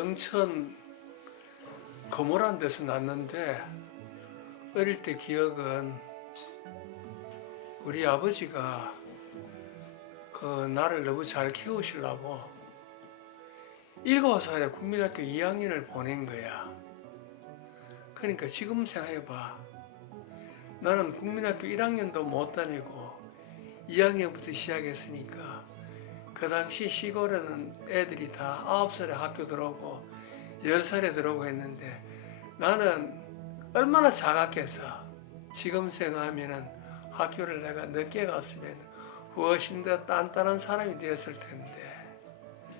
영천 거모란 데서 났는데 어릴 때 기억은 우리 아버지가 나를 너무 잘 키우시려고 7살에 국민학교 2학년을 보낸 거야. 그러니까 지금 생각해봐. 나는 국민학교 1학년도 못 다니고 2학년부터 시작했으니까 그 당시 시골에는 애들이 다 9살에 학교 들어오고 10살에 들어오고 했는데 나는 얼마나 작았겠어. 지금 생각하면 학교를 내가 늦게 갔으면 훨씬 더 단단한 사람이 되었을 텐데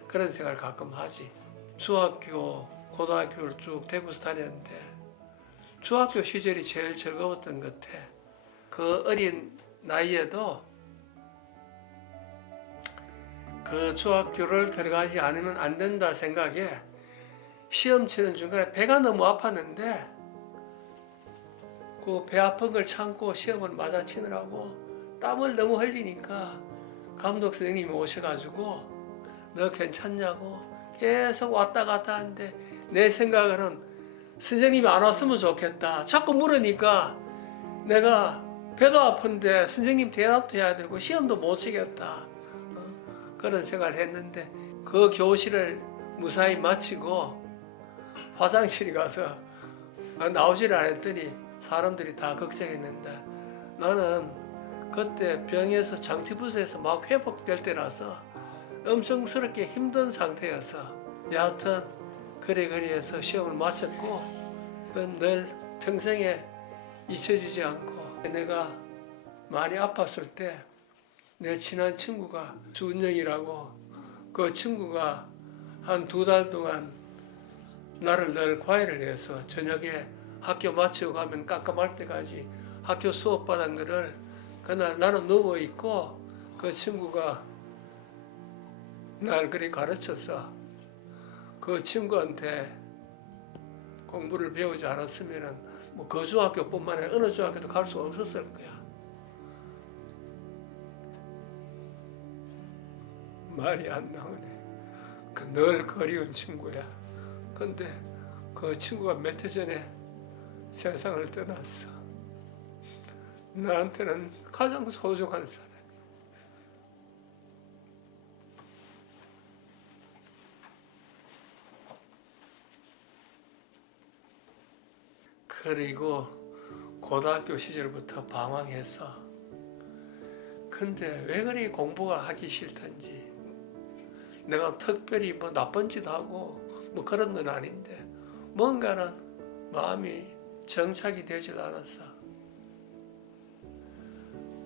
그런 생각을 가끔 하지. 중학교, 고등학교를 쭉 대구에서 다녔는데 중학교 시절이 제일 즐거웠던 것 같아. 그 어린 나이에도 그 중학교를 들어가지 않으면 안 된다 생각에 시험 치는 중간에 배가 너무 아팠는데 그 배 아픈 걸 참고 시험을 맞아 치느라고 땀을 너무 흘리니까 감독 선생님이 오셔가지고 너 괜찮냐고 계속 왔다 갔다 하는데 내 생각에는 선생님이 안 왔으면 좋겠다. 자꾸 물으니까 내가 배도 아픈데 선생님 대답도 해야 되고 시험도 못 치겠다. 그런 생각을 했는데 그 교실을 무사히 마치고 화장실에 가서 나오지를 않았더니 사람들이 다 걱정했는데 나는 그때 병에서 장티부스에서 막 회복될 때라서 엄청스럽게 힘든 상태여서 여하튼 그래 해서 시험을 마쳤고 늘 평생에 잊혀지지 않고 내가 많이 아팠을 때 내 친한 친구가 수은영이라고 그 친구가 한 2달 동안 나를 늘 과외를 해서 저녁에 학교 마치고 가면 깜깜할 때까지 학교 수업 받은 거를 그날 나는 누워있고 그 친구가 날 그리 가르쳐서 그 친구한테 공부를 배우지 않았으면 뭐 그 중학교뿐만 아니라 어느 중학교도 갈 수 없었을 거야. 말이 안 나오네. 늘 그리운 친구야. 근데 그 친구가 몇 해 전에 세상을 떠났어. 나한테는 가장 소중한 사람. 그리고 고등학교 시절부터 방황해서 근데 왜 그리 공부가 하기 싫던지 내가 특별히 뭐 나쁜 짓 하고 뭐 그런 건 아닌데 뭔가는 마음이 정착이 되질 않았어.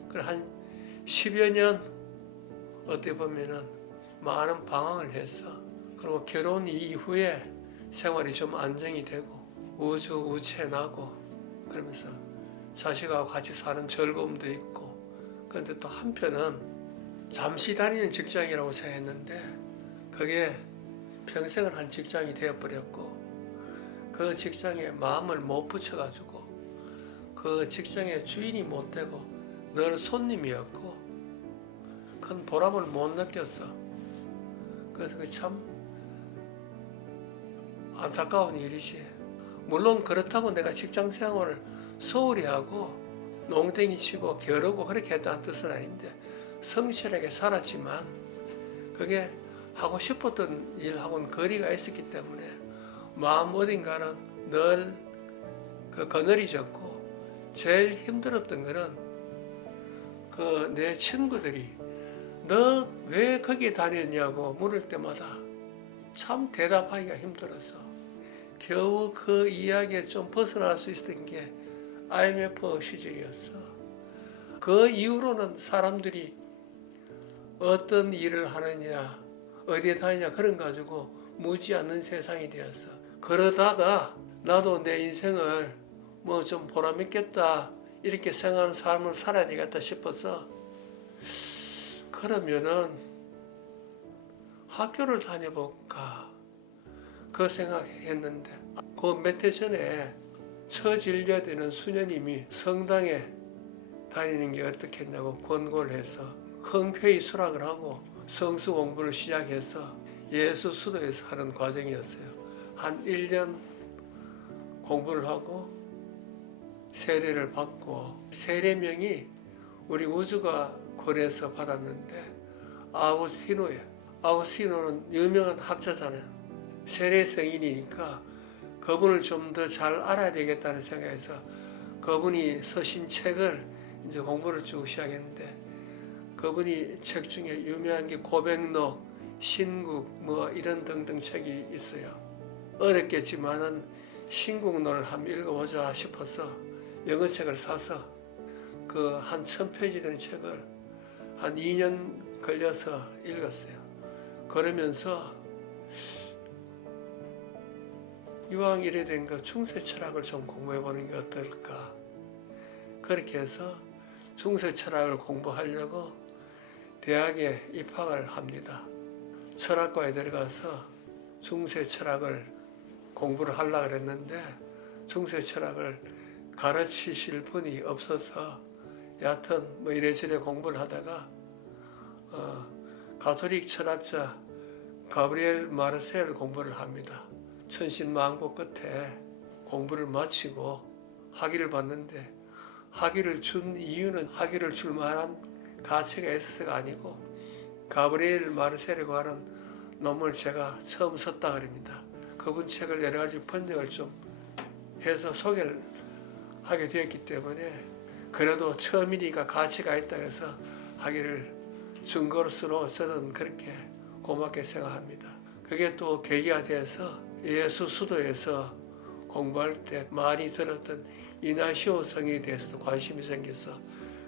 그래 한 10여 년 어떻게 보면은 많은 방황을 했어. 그리고 결혼 이후에 생활이 좀 안정이 되고 우체나고 그러면서 자식하고 같이 사는 즐거움도 있고 그런데 또 한편은 잠시 다니는 직장이라고 생각했는데 그게 평생을 한 직장이 되어버렸고 그 직장에 마음을 못 붙여가지고 그 직장의 주인이 못 되고 늘 손님이었고 큰 보람을 못 느꼈어. 그래서 그게 참 안타까운 일이지. 물론 그렇다고 내가 직장 생활을 소홀히 하고 농땡이 치고 게으르고 그렇게 했다는 뜻은 아닌데 성실하게 살았지만 그게 하고 싶었던 일하고는 거리가 있었기 때문에 마음 어딘가는 늘 그 그늘이 졌고 제일 힘들었던 거는 그 내 친구들이 너 왜 거기 다녔냐고 물을 때마다 참 대답하기가 힘들어서 겨우 그 이야기에 좀 벗어날 수 있었던 게 IMF 시절이었어. 그 이후로는 사람들이 어떤 일을 하느냐 어디에 다니냐 그런 가지고 묻지 않는 세상이 되었어. 그러다가 나도 내 인생을 뭐 좀 보람있겠다 이렇게 생각하는 삶을 살아야 되겠다 싶어서 그러면은 학교를 다녀볼까 그 생각했는데 그 몇 해 전에 처진료되는 수녀님이 성당에 다니는 게 어떻겠냐고 권고를 해서 흔쾌히 수락을 하고 성수 공부를 시작해서 예수 수도에서 하는 과정이었어요. 한 1년 공부를 하고 세례를 받고 세례명이 우리 우주가 고려해서 받았는데 아우스티노예요. 아우스티노는 유명한 학자잖아요. 세례 성인이니까 그분을 좀 더 잘 알아야 되겠다는 생각에서 그분이 쓰신 책을 이제 공부를 쭉 시작했는데 그분이 책 중에 유명한 게 고백록, 신국 뭐 이런 등등 책이 있어요. 어렵겠지만은 신국론을 한번 읽어보자 싶어서 영어 책을 사서 그 한 1000페이지 되는 책을 한 2년 걸려서 읽었어요. 그러면서 이왕 이래 된 거 중세 철학을 좀 공부해 보는 게 어떨까. 그렇게 해서 중세 철학을 공부하려고 대학에 입학을 합니다. 철학과에 들어가서 중세 철학을 공부를 하려고 그랬는데 중세 철학을 가르치실 분이 없어서 여하튼 뭐 이래저래 공부를 하다가 가톨릭 철학자 가브리엘 마르셀 공부를 합니다. 천신만고 끝에 공부를 마치고 학위를 받는데 학위를 준 이유는 학위를 줄 만한 가치가 있어서가 아니고 가브리엘 마르셀이라고 하는 논문을 제가 처음 썼다 그럽니다. 그분 책을 여러 가지 번역을 좀 해서 소개를 하게 되었기 때문에 그래도 처음이니까 가치가 있다 해서 학위를 준 것으로 저는 그렇게 고맙게 생각합니다. 그게 또 계기가 돼서 예수 수도에서 공부할 때 많이 들었던 이나시오 성인에 대해서도 관심이 생겨서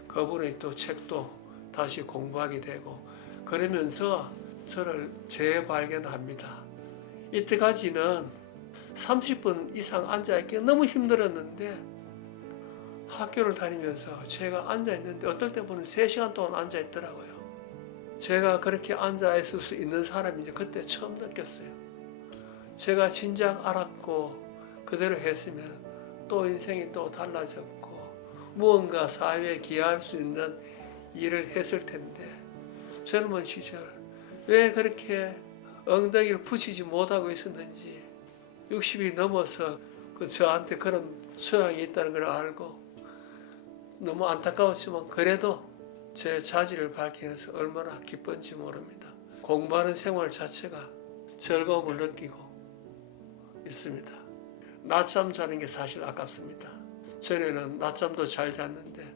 그분의 또 책도 다시 공부하게 되고 그러면서 저를 재발견합니다. 이때까지는 30분 이상 앉아있기 너무 힘들었는데 학교를 다니면서 제가 앉아있는데 어떨 때 보면 3시간 동안 앉아있더라고요. 제가 그렇게 앉아있을 수 있는 사람인지 그때 처음 느꼈어요. 제가 진작 알았고 그대로 했으면 또 인생이 또 달라졌고 무언가 사회에 기여할 수 있는 일을 했을 텐데 젊은 시절 왜 그렇게 엉덩이를 붙이지 못하고 있었는지 60이 넘어서 저한테 그런 소양이 있다는 걸 알고 너무 안타까웠지만 그래도 제 자질을 밝히면서 얼마나 기쁜지 모릅니다. 공부하는 생활 자체가 즐거움을 느끼고 있습니다. 낮잠 자는 게 사실 아깝습니다. 전에는 낮잠도 잘 잤는데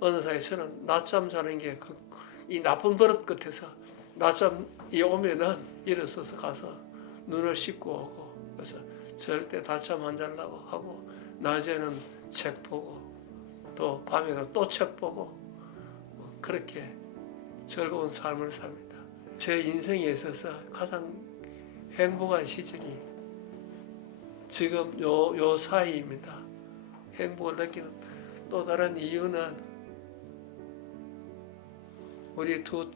어느 사이에 저는 낮잠 자는 게 이 나쁜 버릇 같아서 낮잠이 오면은 일어서서 가서 눈을 씻고 오고 그래서 절대 낮잠 안 자려고 하고 낮에는 책 보고 또 밤에는 또 책 보고 그렇게 즐거운 삶을 삽니다. 제 인생에 있어서 가장 행복한 시절이 지금 요 사이입니다. 행복을 느끼는 또 다른 이유는 우리 두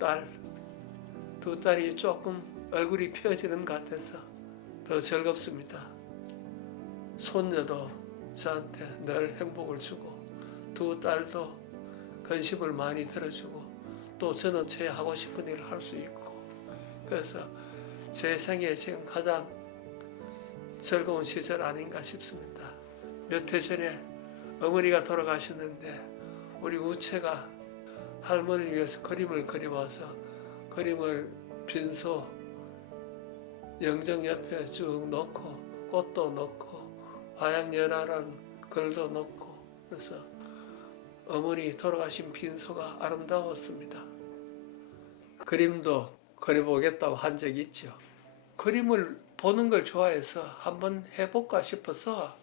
딸이 조금 얼굴이 펴지는 것 같아서 더 즐겁습니다. 손녀도 저한테 늘 행복을 주고 두 딸도 관심을 많이 들어주고 또 저는 제 하고 싶은 일을 할 수 있고 그래서 제 생에 지금 가장 즐거운 시절 아닌가 싶습니다. 몇 해 전에 어머니가 돌아가셨는데 우리 우체가 할머니를 위해서 그림을 그려와서 그림을 빈소 영정 옆에 쭉 놓고 꽃도 놓고 화양연화라는 글도 놓고 그래서 어머니 돌아가신 빈소가 아름다웠습니다. 그림도 그려보겠다고 한 적이 있죠. 그림을 보는 걸 좋아해서 한번 해볼까 싶어서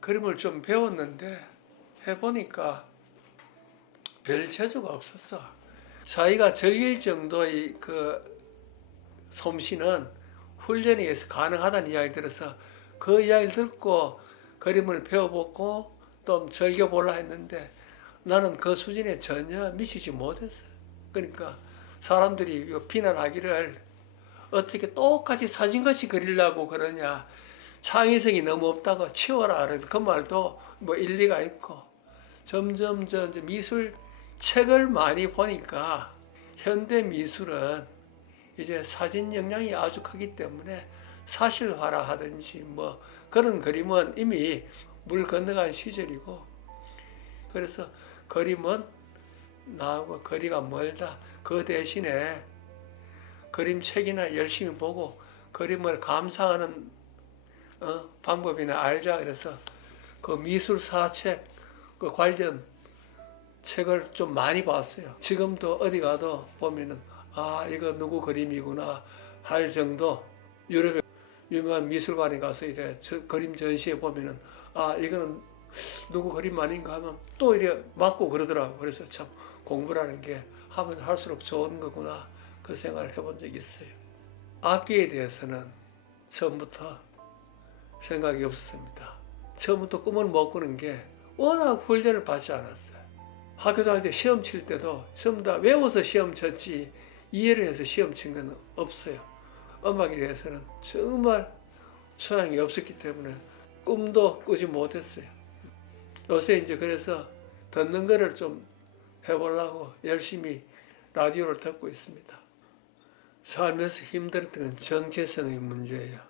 그림을 좀 배웠는데 해보니까 별 재주가 없었어. 자기가 즐길 정도의 그 솜씨는 훈련에 의해서 가능하다는 이야기 들어서 그 이야기를 듣고 그림을 배워보고 또 즐겨보려 했는데 나는 그 수준에 전혀 미치지 못했어요. 그러니까 사람들이 비난하기를 어떻게 똑같이 사진같이 그리려고 그러냐 창의성이 너무 없다고 치워라 그 말도 뭐 일리가 있고 점점 미술 책을 많이 보니까 현대 미술은 이제 사진 영향이 아주 크기 때문에 사실화라 하든지 뭐 그런 그림은 이미 물 건너간 시절이고, 그래서 그림은 나하고 거리가 멀다. 그 대신에 그림책이나 열심히 보고 그림을 감상하는 방법이나 알자. 그래서 그 미술사책 그 관련 책을 좀 많이 봤어요. 지금도 어디 가도 보면은 아 이거 누구 그림이구나 할 정도. 유럽의 유명한 미술관에 가서 이래 그림 전시회 보면은 아 이거는 누구 그림 아닌가 하면 또 이래 맞고 그러더라고. 그래서 참 공부라는 게 하면 할수록 좋은 거구나 그 생각을 해본 적이 있어요. 악기에 대해서는 처음부터 생각이 없었습니다. 처음부터 꿈을 못 꾸는 게 워낙 훈련을 받지 않았어요. 학교 다닐 때 시험 칠 때도 전부 다 외워서 시험 쳤지 이해를 해서 시험 친 건 없어요. 음악에 대해서는 정말 소양이 없었기 때문에 꿈도 꾸지 못했어요. 요새 이제 그래서 듣는 거를 좀 해보려고 열심히 라디오를 듣고 있습니다. 살면서 힘들었던 건 정체성의 문제예요.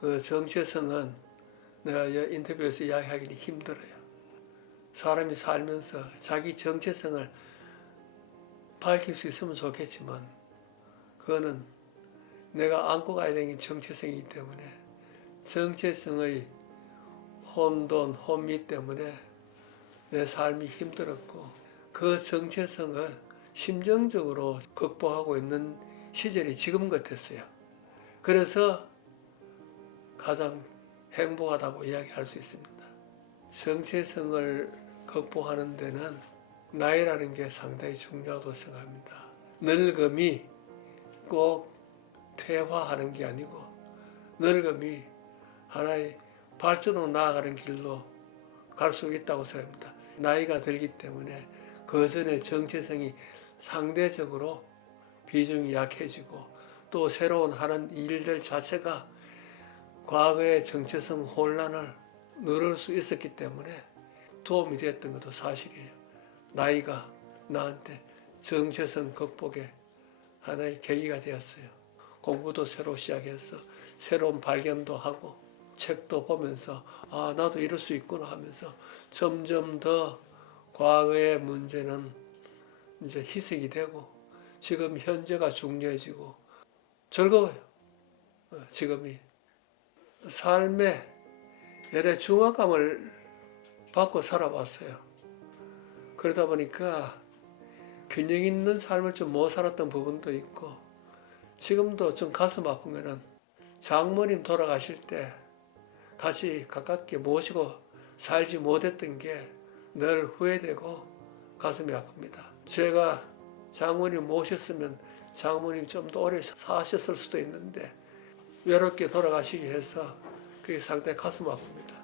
그 정체성은 내가 인터뷰에서 이야기하기는 힘들어요. 사람이 살면서 자기 정체성을 밝힐 수 있으면 좋겠지만 그거는 내가 안고 가야 되는 정체성이기 때문에 정체성의 혼돈, 혼미 때문에 내 삶이 힘들었고 그 정체성을 심정적으로 극복하고 있는 시절이 지금 같았어요. 그래서 가장 행복하다고 이야기할 수 있습니다. 정체성을 극복하는 데는 나이라는 게 상당히 중요하다고 생각합니다. 늙음이 꼭 퇴화하는 게 아니고 늙음이 하나의 발전으로 나아가는 길로 갈 수 있다고 생각합니다. 나이가 들기 때문에 그 전에 정체성이 상대적으로 비중이 약해지고 또 새로운 하는 일들 자체가 과거의 정체성 혼란을 누를 수 있었기 때문에 도움이 됐던 것도 사실이에요. 나이가 나한테 정체성 극복의 하나의 계기가 되었어요. 공부도 새로 시작해서 새로운 발견도 하고 책도 보면서 아 나도 이럴 수 있구나 하면서 점점 더 과거의 문제는 이제 희석이 되고 지금 현재가 중요해지고 즐거워요. 지금이 삶에 여러 중압감을 받고 살아봤어요. 그러다 보니까 균형 있는 삶을 좀 못 살았던 부분도 있고 지금도 좀 가슴 아픈 거는 장모님 돌아가실 때 같이 가깝게 모시고 살지 못했던 게 늘 후회되고 가슴이 아픕니다. 제가 장모님 모셨으면 장모님 좀 더 오래 사셨을 수도 있는데 외롭게 돌아가시게 해서 그게 상당히 가슴 아픕니다.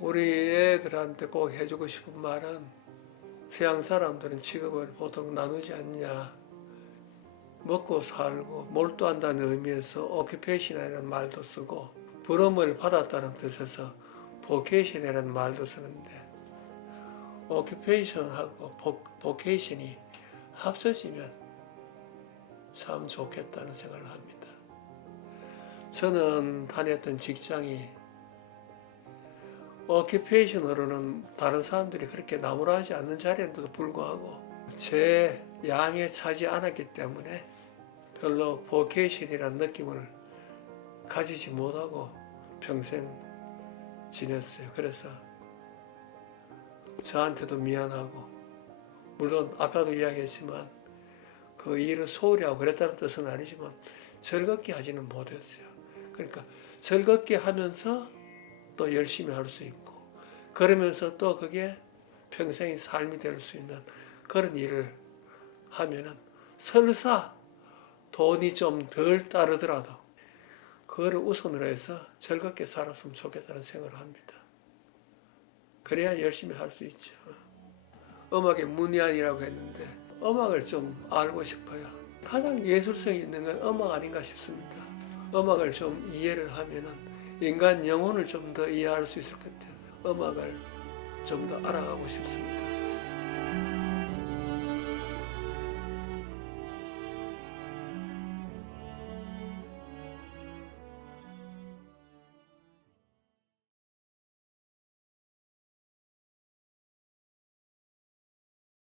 우리 애들한테 꼭 해주고 싶은 말은 서양 사람들은 직업을 보통 나누지 않냐. 먹고 살고 몰두한다는 의미에서 occupation이라는 말도 쓰고 부름을 받았다는 뜻에서 vocation이라는 말도 쓰는데 occupation하고 vocation이 합쳐지면 참 좋겠다는 생각을 합니다. 저는 다녔던 직장이 occupation으로는 다른 사람들이 그렇게 나무라지 않는 자리인데도 불구하고 제 양에 차지 않았기 때문에 별로 vocation이라는 느낌을 가지지 못하고 평생 지냈어요. 그래서 저한테도 미안하고 물론 아까도 이야기했지만 그 일을 소홀히 하고 그랬다는 뜻은 아니지만 즐겁게 하지는 못했어요. 그러니까 즐겁게 하면서 또 열심히 할 수 있고 그러면서 또 그게 평생의 삶이 될 수 있는 그런 일을 하면은 설사 돈이 좀 덜 따르더라도 그거를 우선으로 해서 즐겁게 살았으면 좋겠다는 생각을 합니다. 그래야 열심히 할 수 있죠. 음악의 문외한이라고 했는데 음악을 좀 알고 싶어요. 가장 예술성이 있는 건 음악 아닌가 싶습니다. 음악을 좀 이해를 하면은 인간 영혼을 좀 더 이해할 수 있을 것 같아요. 음악을 좀 더 알아가고 싶습니다.